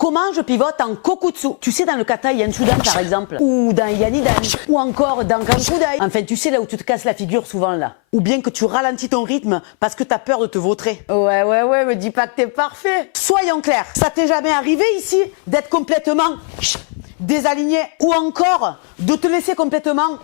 Comment je pivote en kokutsu? Tu sais, dans le kata Yanchudan par exemple, ou dans Yanidan, ou encore dans Kankudai. Enfin, tu sais, là où tu te casses la figure souvent là. Ou bien que tu ralentis ton rythme parce que t'as peur de te vautrer. Ouais, me dis pas que t'es parfait. Soyons clairs, ça t'est jamais arrivé ici d'être complètement désaligné, ou encore de te laisser complètement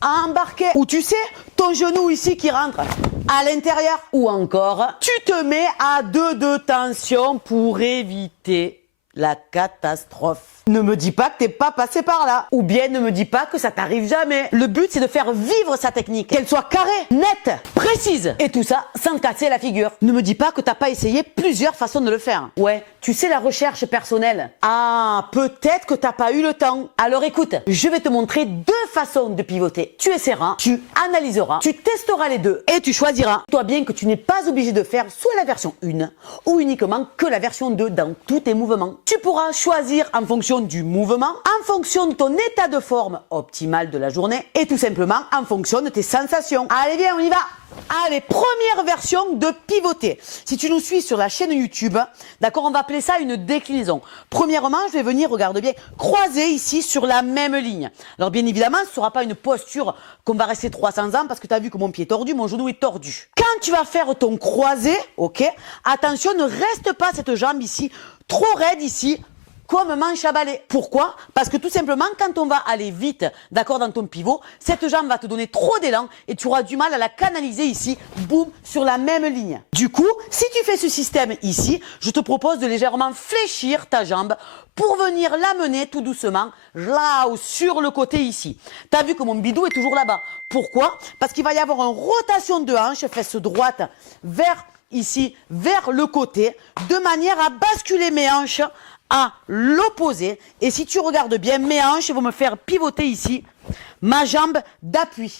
embarquer, ou tu sais, ton genou ici qui rentre à l'intérieur, ou encore tu te mets à 2 de tension pour éviter la catastrophe. Ne me dis pas que t'es pas passé par là. Ou bien ne me dis pas que ça t'arrive jamais. Le but, c'est de faire vivre sa technique. Qu'elle soit carrée, nette, précise. Et tout ça sans te casser la figure. Ne me dis pas que t'as pas essayé plusieurs façons de le faire. Ouais, tu sais la recherche personnelle. Ah, peut-être que t'as pas eu le temps. Alors écoute, je vais te montrer 2 façons de pivoter. Tu essaieras, tu analyseras, tu testeras les 2 et tu choisiras. Toi bien que tu n'es pas obligé de faire soit la version 1 ou uniquement que la version 2 dans tous tes mouvements. Tu pourras choisir en fonction du mouvement, en fonction de ton état de forme optimal de la journée et tout simplement en fonction de tes sensations. Allez bien, on y va! Allez, première version de pivoter. Si tu nous suis sur la chaîne YouTube, d'accord, on va appeler ça une déclinaison. Premièrement, je vais venir, regarde bien, croiser ici sur la même ligne. Alors bien évidemment, ce ne sera pas une posture qu'on va rester 300 ans parce que tu as vu que mon pied est tordu, mon genou est tordu. Quand tu vas faire ton croisé, ok, attention, ne reste pas cette jambe ici, trop raide ici, comme manche à balai. Pourquoi? Parce que tout simplement, quand on va aller vite, d'accord, dans ton pivot, cette jambe va te donner trop d'élan et tu auras du mal à la canaliser ici, boum, sur la même ligne. Du coup, si tu fais ce système ici, je te propose de légèrement fléchir ta jambe pour venir l'amener tout doucement là sur le côté ici. Tu as vu que mon bidou est toujours là-bas. Pourquoi? Parce qu'il va y avoir une rotation de hanche, fesse droite vers ici, vers le côté, de manière à basculer mes hanches à l'opposé. Et si tu regardes bien, mes hanches vont me faire pivoter ici ma jambe d'appui.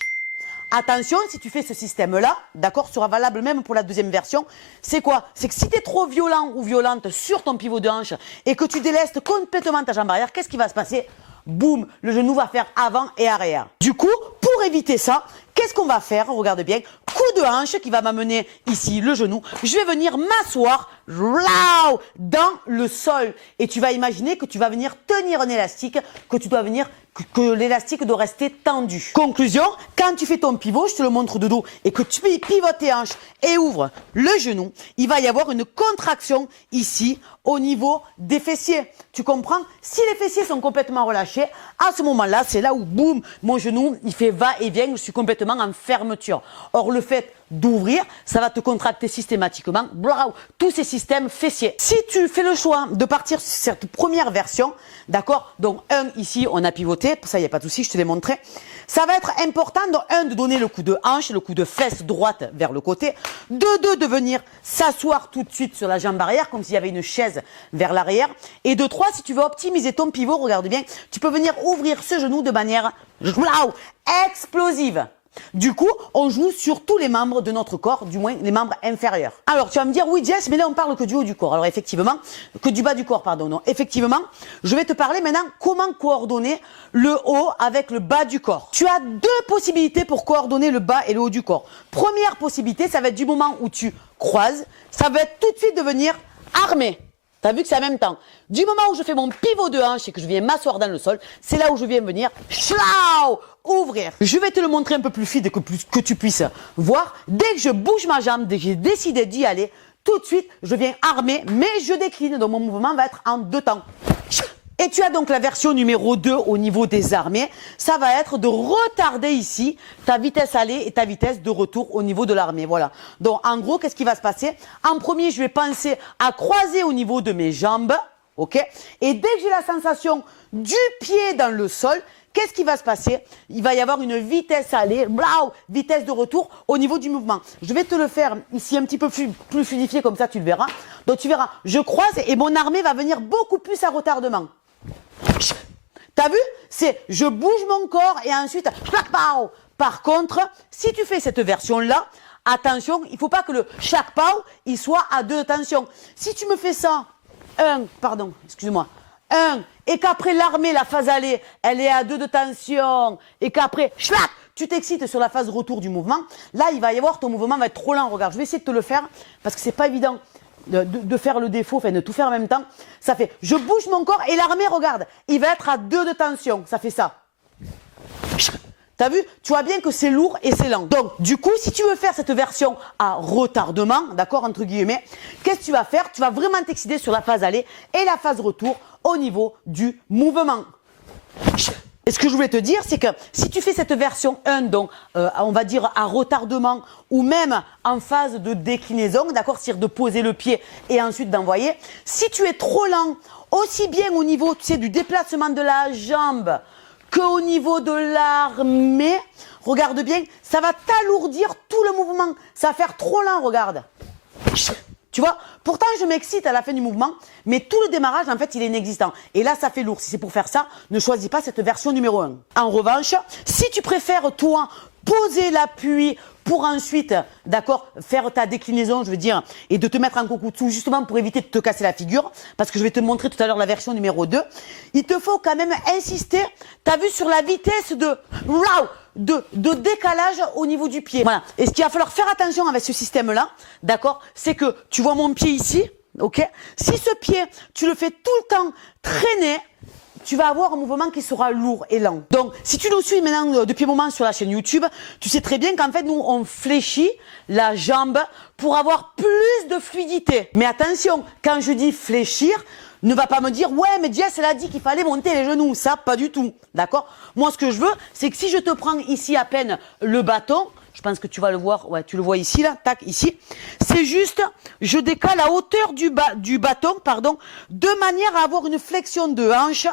Attention, si tu fais ce système-là, d'accord, sera valable même pour la deuxième version. C'est quoi? C'est que si tu es trop violent ou violente sur ton pivot de hanche et que tu délestes complètement ta jambe arrière, qu'est-ce qui va se passer? Boum, le genou va faire avant et arrière. Du coup, pour éviter ça, qu'est-ce qu'on va faire? Regarde bien, coup de hanche qui va m'amener ici le genou. Je vais venir m'asseoir dans le sol. Et tu vas imaginer que tu vas venir tenir un élastique, que l'élastique doit rester tendu. Conclusion, quand tu fais ton pivot, je te le montre de dos, et que tu pivotes tes hanches et ouvres le genou, il va y avoir une contraction ici au niveau des fessiers. Tu comprends? Si les fessiers sont complètement relâchés, à ce moment-là, c'est là où, boum, mon genou, il fait va-et-vient, je suis complètement en fermeture. Or, le fait d'ouvrir, ça va te contracter systématiquement tous ces systèmes fessiers. Si tu fais le choix de partir sur cette première version, d'accord, donc ici, on a pivoté, pour ça, il n'y a pas de souci, je te l'ai montré. Ça va être important, de donner le coup de hanche, le coup de fesse droite vers le côté, de venir s'asseoir tout de suite sur la jambe arrière, comme s'il y avait une chaise vers l'arrière, et de 3, si tu veux optimiser ton pivot, regarde bien, tu peux venir ouvrir ce genou de manière explosive. Du coup, on joue sur tous les membres de notre corps, du moins les membres inférieurs. Alors, tu vas me dire, oui Jess, mais là on parle que du haut du corps. Alors effectivement, que du bas du corps, pardon. Non, effectivement, je vais te parler maintenant comment coordonner le haut avec le bas du corps. Tu as 2 possibilités pour coordonner le bas et le haut du corps. Première possibilité, ça va être du moment où tu croises, ça va être tout de suite de venir armer. T'as vu que c'est en même temps. Du moment où je fais mon pivot de hanche et que je viens m'asseoir dans le sol, c'est là où je viens venir ouvrir. Je vais te le montrer un peu plus vite que tu puisses voir. Dès que je bouge ma jambe, dès que j'ai décidé d'y aller, tout de suite, je viens armer, mais je décline. Donc mon mouvement va être en 2 temps. Et tu as donc la version numéro 2 au niveau des armées. Ça va être de retarder ici ta vitesse aller et ta vitesse de retour au niveau de l'armée. Voilà. Donc en gros, qu'est-ce qui va se passer? En premier, je vais penser à croiser au niveau de mes jambes. Ok? Et dès que j'ai la sensation du pied dans le sol, qu'est-ce qui va se passer? Il va y avoir une vitesse aller, vitesse de retour au niveau du mouvement. Je vais te le faire ici un petit peu plus fluidifié, comme ça tu le verras. Donc tu verras, je croise et mon armée va venir beaucoup plus à retardement. T'as vu? C'est je bouge mon corps et ensuite Par contre, si tu fais cette version-là, attention, il ne faut pas que chaque pao il soit à 2 tensions. Si tu me fais ça, et qu'après l'armée, la phase aller, elle est à 2 de tension, et qu'après, tu t'excites sur la phase retour du mouvement, là, il va y avoir, ton mouvement va être trop lent. Regarde, je vais essayer de te le faire, parce que c'est pas évident. de faire le défaut, enfin de tout faire en même temps, ça fait je bouge mon corps et l'armé, regarde, il va être à 2 de tension. Ça fait ça. T'as vu? Tu vois bien que c'est lourd et c'est lent. Donc, du coup, si tu veux faire cette version à retardement, d'accord, entre guillemets, qu'est-ce que tu vas faire? Tu vas vraiment t'exciter sur la phase aller et la phase retour au niveau du mouvement. Et ce que je voulais te dire, c'est que si tu fais cette version 1, donc on va dire à retardement ou même en phase de déclinaison, d'accord, c'est-à-dire de poser le pied et ensuite d'envoyer, si tu es trop lent, aussi bien au niveau, tu sais, du déplacement de la jambe qu'au niveau de l'armée, regarde bien, ça va t'alourdir tout le mouvement. Ça va faire trop lent, regarde. Tu vois, pourtant je m'excite à la fin du mouvement, mais tout le démarrage, en fait, il est inexistant. Et là, ça fait lourd. Si c'est pour faire ça, ne choisis pas cette version numéro 1. En revanche, si tu préfères, toi, poser l'appui pour ensuite, d'accord, faire ta déclinaison, je veux dire, et de te mettre en kokutsu justement pour éviter de te casser la figure, parce que je vais te montrer tout à l'heure la version numéro 2, il te faut quand même insister, tu as vu, sur la vitesse de décalage au niveau du pied. Voilà. Et ce qu'il va falloir faire attention avec ce système-là, d'accord, c'est que tu vois mon pied ici, ok, si ce pied, tu le fais tout le temps traîner, tu vas avoir un mouvement qui sera lourd et lent. Donc, si tu nous suis maintenant depuis un moment sur la chaîne YouTube, tu sais très bien qu'en fait, nous, on fléchit la jambe pour avoir plus de fluidité. Mais attention, quand je dis fléchir, ne va pas me dire « Ouais, mais Jess, elle a dit qu'il fallait monter les genoux. » Ça, pas du tout. D'accord? Moi, ce que je veux, c'est que si je te prends ici à peine le bâton, je pense que tu vas le voir, ouais, tu le vois ici, là, tac, ici. C'est juste, je décale la hauteur du bâton, pardon, de manière à avoir une flexion de hanche,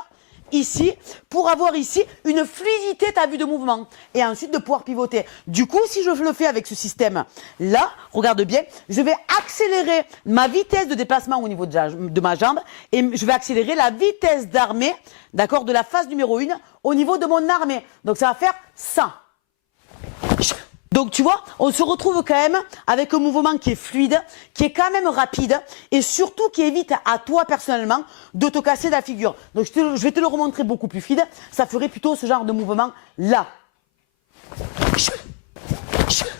ici, pour avoir ici une fluidité, tu as vu, de mouvement, et ensuite de pouvoir pivoter. Du coup, si je le fais avec ce système là, regarde bien, je vais accélérer ma vitesse de déplacement au niveau de ma jambe, et je vais accélérer la vitesse d'armée, d'accord, de la phase numéro 1 au niveau de mon armée. Donc ça va faire ça. Donc tu vois, on se retrouve quand même avec un mouvement qui est fluide, qui est quand même rapide et surtout qui évite à toi personnellement de te casser la figure. Donc je vais te le remontrer beaucoup plus fluide, ça ferait plutôt ce genre de mouvement là.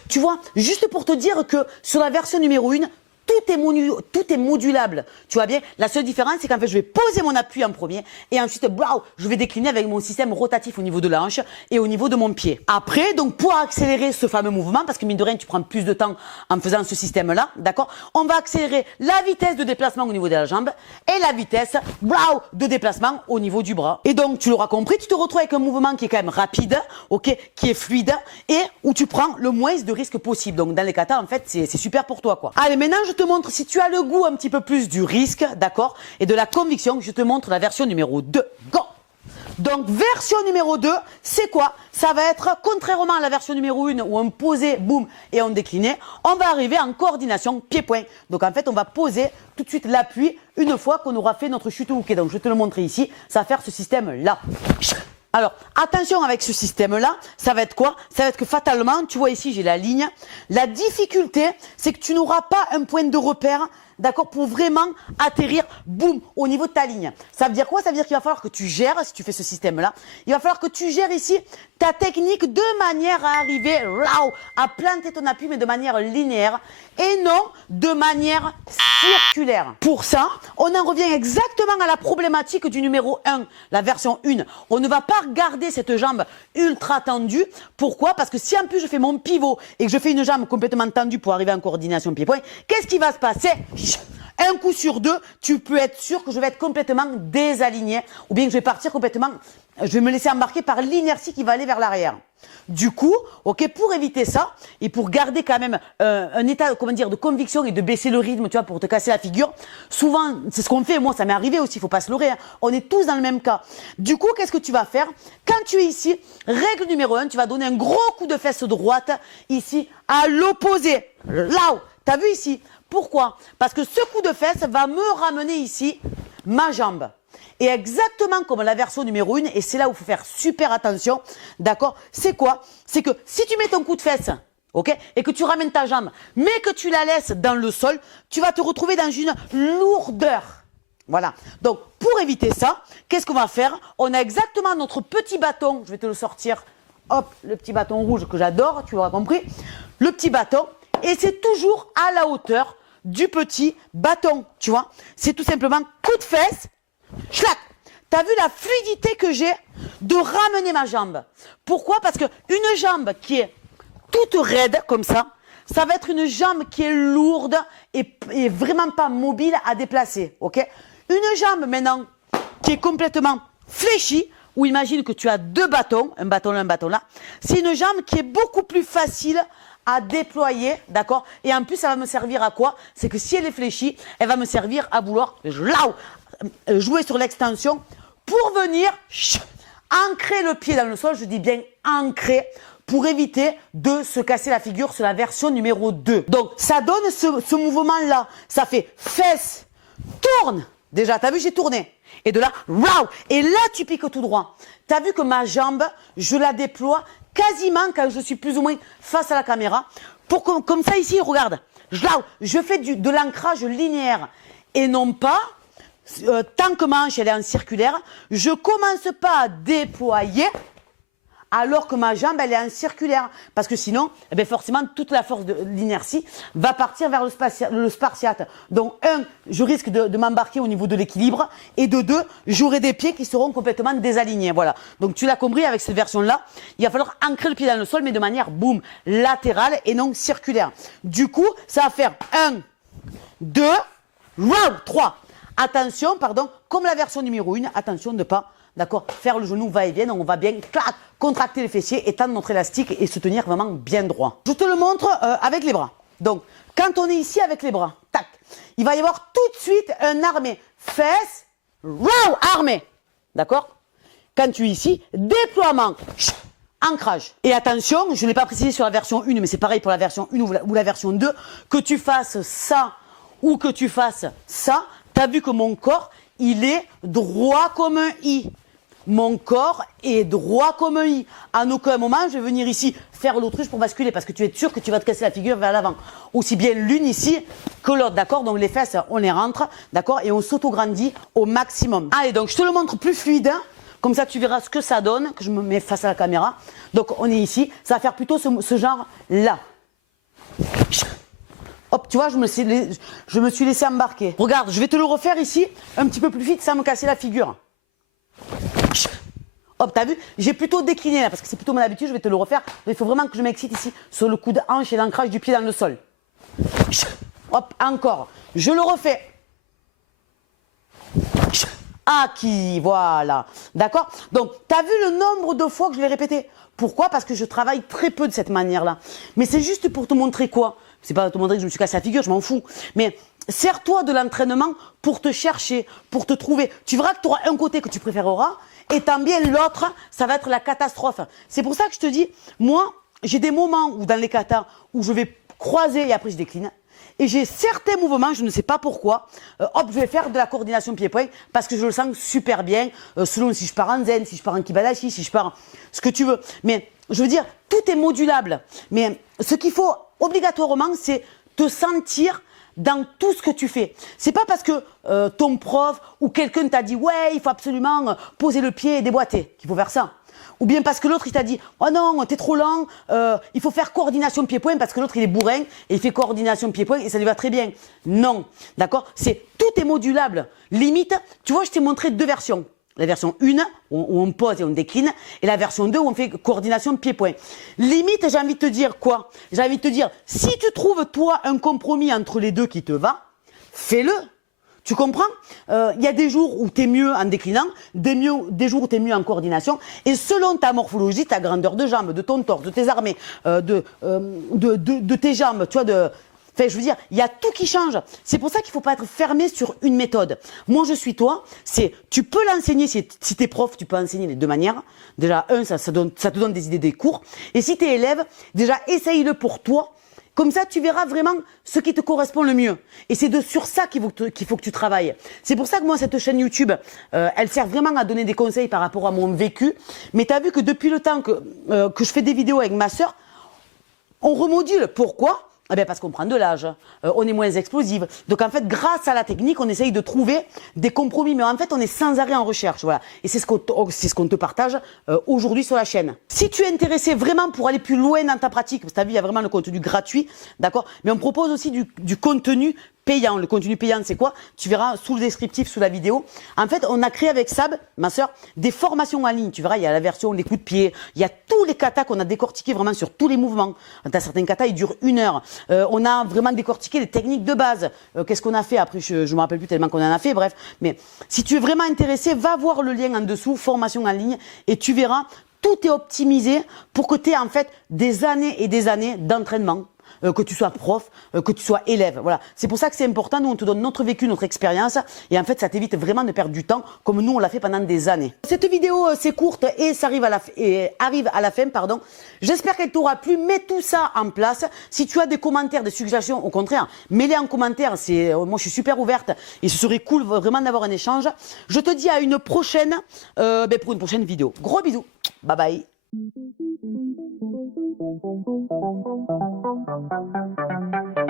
Tu vois, juste pour te dire que sur la version numéro 1, tout est modulable. Tu vois bien, la seule différence, c'est qu'en fait, je vais poser mon appui en premier et ensuite, je vais décliner avec mon système rotatif au niveau de la hanche et au niveau de mon pied. Après, donc, pour accélérer ce fameux mouvement, parce que mine de rien, tu prends plus de temps en faisant ce système-là, d'accord, on va accélérer la vitesse de déplacement au niveau de la jambe et la vitesse, de déplacement au niveau du bras. Et donc, tu l'auras compris, tu te retrouves avec un mouvement qui est quand même rapide, ok, qui est fluide et où tu prends le moins de risques possible. Donc, dans les katas, en fait, c'est super pour toi, quoi. Allez, maintenant, je te montre, si tu as le goût un petit peu plus du risque, d'accord, et de la conviction, je te montre la version numéro 2. Go! Donc, version numéro 2, c'est quoi? Ça va être, contrairement à la version numéro 1 où on posait, boum, et on déclinait, on va arriver en coordination pied-point. Donc, en fait, on va poser tout de suite l'appui une fois qu'on aura fait notre chute hookée. Donc, je vais te le montrer ici. Ça va faire ce système-là. Alors, attention avec ce système-là, ça va être quoi? Ça va être que fatalement, tu vois ici, j'ai la ligne. La difficulté, c'est que tu n'auras pas un point de repère, d'accord, pour vraiment atterrir, boum, au niveau de ta ligne. Ça veut dire quoi? Ça veut dire qu'il va falloir que tu gères, si tu fais ce système-là, il va falloir que tu gères ici ta technique de manière à arriver, à planter ton appui, mais de manière linéaire et non de manière circulaire. Pour ça, on en revient exactement à la problématique du numéro 1, la version 1. On ne va pas garder cette jambe ultra tendue. Pourquoi? Parce que si en plus je fais mon pivot et que je fais une jambe complètement tendue pour arriver en coordination pied-point, qu'est-ce qui va se passer? Un coup sur deux, tu peux être sûr que je vais être complètement désaligné ou bien que je vais partir complètement, je vais me laisser embarquer par l'inertie qui va aller vers l'arrière. Du coup, ok, pour éviter ça et pour garder quand même un état, comment dire, de conviction et de baisser le rythme, tu vois, pour te casser la figure, souvent, c'est ce qu'on fait, moi ça m'est arrivé aussi, il faut pas se leurrer, hein. On est tous dans le même cas. Du coup, qu'est-ce que tu vas faire? Quand tu es ici, règle numéro 1, tu vas donner un gros coup de fesse droite, ici, à l'opposé, là, t'as vu ici? Pourquoi? Parce que ce coup de fesse va me ramener ici ma jambe. Et exactement comme la version numéro 1, et c'est là où il faut faire super attention, d'accord? C'est quoi? C'est que si tu mets ton coup de fesse, ok, et que tu ramènes ta jambe, mais que tu la laisses dans le sol, tu vas te retrouver dans une lourdeur. Voilà. Donc, pour éviter ça, qu'est-ce qu'on va faire? On a exactement notre petit bâton, je vais te le sortir, hop, le petit bâton rouge que j'adore, tu l'auras compris, le petit bâton, et c'est toujours à la hauteur du petit bâton, tu vois. C'est tout simplement coup de fesse, schlac. T'as vu la fluidité que j'ai de ramener ma jambe. Pourquoi? Parce que une jambe qui est toute raide comme ça va être une jambe qui est lourde et vraiment pas mobile à déplacer, ok? Une jambe maintenant qui est complètement fléchie, ou imagine que tu as deux bâtons, un bâton là, un bâton là, c'est une jambe qui est beaucoup plus facile à déployer, d'accord? Et en plus, ça va me servir à quoi? C'est que si elle est fléchie, elle va me servir à vouloir jouer sur l'extension pour venir ancrer le pied dans le sol, je dis bien ancrer, pour éviter de se casser la figure sur la version numéro 2. Donc, ça donne ce mouvement-là. Ça fait fesse, tourne. Déjà, t'as vu, j'ai tourné. Et de là, waouh! Et là, tu piques tout droit. T'as vu que ma jambe, je la déploie quasiment quand je suis plus ou moins face à la caméra. Comme ça, ici, regarde. Je fais de l'ancrage linéaire. Et non pas, tant que ma hanche, elle est en circulaire, je commence pas à déployer alors que ma jambe, elle est en circulaire. Parce que sinon, eh bien forcément, toute la force de l'inertie va partir vers le spartiate. Donc, un, je risque de m'embarquer au niveau de l'équilibre. Et de deux, j'aurai des pieds qui seront complètement désalignés. Voilà. Donc, tu l'as compris, avec cette version-là, il va falloir ancrer le pied dans le sol, mais de manière, boum, latérale et non circulaire. Du coup, ça va faire 1, 2, 3. Attention, pardon, comme la version numéro 1, attention de ne pas... D'accord, faire le genou va-et-vient, on va bien contracter les fessiers, étendre notre élastique et se tenir vraiment bien droit. Je te le montre avec les bras. Donc, quand on est ici avec les bras, tac, il va y avoir tout de suite un armé. Fesses, armé. D'accord? Quand tu es ici, déploiement, ancrage. Et attention, je ne l'ai pas précisé sur la version 1, mais c'est pareil pour la version 1 ou la version 2, que tu fasses ça ou que tu fasses ça, tu as vu que mon corps, il est droit comme un i. Mon corps est droit comme un i. En aucun moment, je vais venir ici faire l'autruche pour basculer parce que tu es sûr que tu vas te casser la figure vers l'avant. Aussi bien l'une ici que l'autre, d'accord? Donc les fesses, on les rentre, d'accord? Et on s'auto-grandit au maximum. Allez, donc je te le montre plus fluide. Comme ça, tu verras ce que ça donne, que je me mets face à la caméra. Donc on est ici. Ça va faire plutôt ce genre-là. Hop, tu vois, je me suis laissé embarquer. Regarde, je vais te le refaire ici, un petit peu plus vite, sans me casser la figure. Hop, t'as vu? J'ai plutôt décliné là, parce que c'est plutôt mon habitude, je vais te le refaire. Il faut vraiment que je m'excite ici, sur le coup de hanche et l'ancrage du pied dans le sol. Hop, encore. Je le refais. Acquis, voilà. D'accord? Donc, t'as vu le nombre de fois que je l'ai répété? Pourquoi? Parce que je travaille très peu de cette manière-là. Mais c'est juste pour te montrer quoi? C'est pas te montrer que je me suis cassé la figure, je m'en fous. Mais sers-toi de l'entraînement pour te chercher, pour te trouver. Tu verras que tu auras un côté que tu préféreras et tant bien l'autre, ça va être la catastrophe. C'est pour ça que je te dis, moi, j'ai des moments où dans les katas où je vais croiser et après je décline. Et j'ai certains mouvements, je ne sais pas pourquoi, hop, je vais faire de la coordination pied-point parce que je le sens super bien, selon si je pars en zen, si je pars en kibadashi, si je pars ce que tu veux. Mais je veux dire, tout est modulable. Mais ce qu'il faut obligatoirement, c'est te sentir dans tout ce que tu fais. C'est pas parce que ton prof ou quelqu'un t'a dit « ouais, il faut absolument poser le pied et déboîter » qu'il faut faire ça. Ou bien parce que l'autre il t'a dit « oh non, t'es trop lent, il faut faire coordination pied-point parce que l'autre il est bourrin et il fait coordination pied-point et ça lui va très bien. » Non, d'accord? Tout est modulable. Limite, tu vois, je t'ai montré deux versions. La version 1, où on pose et on décline, et la version 2, où on fait coordination pied-point. Limite, j'ai envie de te dire quoi? J'ai envie de te dire, si tu trouves, toi, un compromis entre les deux qui te va, fais-le. Tu comprends? Il y a des jours où tu es mieux en déclinant, des jours où tu es mieux en coordination, et selon ta morphologie, ta grandeur de jambes, de ton torse, de tes armées, de tes jambes, tu vois, enfin, je veux dire, il y a tout qui change. C'est pour ça qu'il ne faut pas être fermé sur une méthode. Moi, je suis toi. Tu peux l'enseigner, si tu es prof, tu peux enseigner les deux manières. Déjà, ça te donne des idées des cours. Et si tu es élève, déjà, essaye-le pour toi. Comme ça, tu verras vraiment ce qui te correspond le mieux. Et c'est sur ça qu'il faut que tu travailles. C'est pour ça que moi, cette chaîne YouTube, elle sert vraiment à donner des conseils par rapport à mon vécu. Mais tu as vu que depuis le temps que je fais des vidéos avec ma sœur, on remodule. Pourquoi? Eh bien parce qu'on prend de l'âge, on est moins explosive. Donc en fait, grâce à la technique, on essaye de trouver des compromis. Mais en fait, on est sans arrêt en recherche. Voilà. Et c'est ce qu'on te partage aujourd'hui sur la chaîne. Si tu es intéressé vraiment pour aller plus loin dans ta pratique, parce que tu as vu, il y a vraiment le contenu gratuit, d'accord? Mais on propose aussi du contenu payant. Le contenu payant, c'est quoi? Tu verras sous le descriptif, sous la vidéo. En fait, on a créé avec Sab, ma sœur, des formations en ligne. Tu verras, il y a la version les coups de pied, il y a tous les katas qu'on a décortiqués vraiment sur tous les mouvements. Tu as certains katas, ils durent 1 heure. On a vraiment décortiqué les techniques de base. Qu'est-ce qu'on a fait? Après, je ne me rappelle plus tellement qu'on en a fait, bref. Mais si tu es vraiment intéressé, va voir le lien en dessous, formation en ligne, et tu verras, tout est optimisé pour que tu aies en fait des années et des années d'entraînement. Que tu sois prof, que tu sois élève. Voilà. C'est pour ça que c'est important. Nous, on te donne notre vécu, notre expérience. Et en fait, ça t'évite vraiment de perdre du temps, comme nous, on l'a fait pendant des années. Cette vidéo, c'est courte et ça arrive à la fin. Pardon. J'espère qu'elle t'aura plu. Mets tout ça en place. Si tu as des commentaires, des suggestions, au contraire, mets-les en commentaire. Moi, je suis super ouverte et ce serait cool vraiment d'avoir un échange. Je te dis à une prochaine, pour une prochaine vidéo. Gros bisous. Bye bye. Thank you.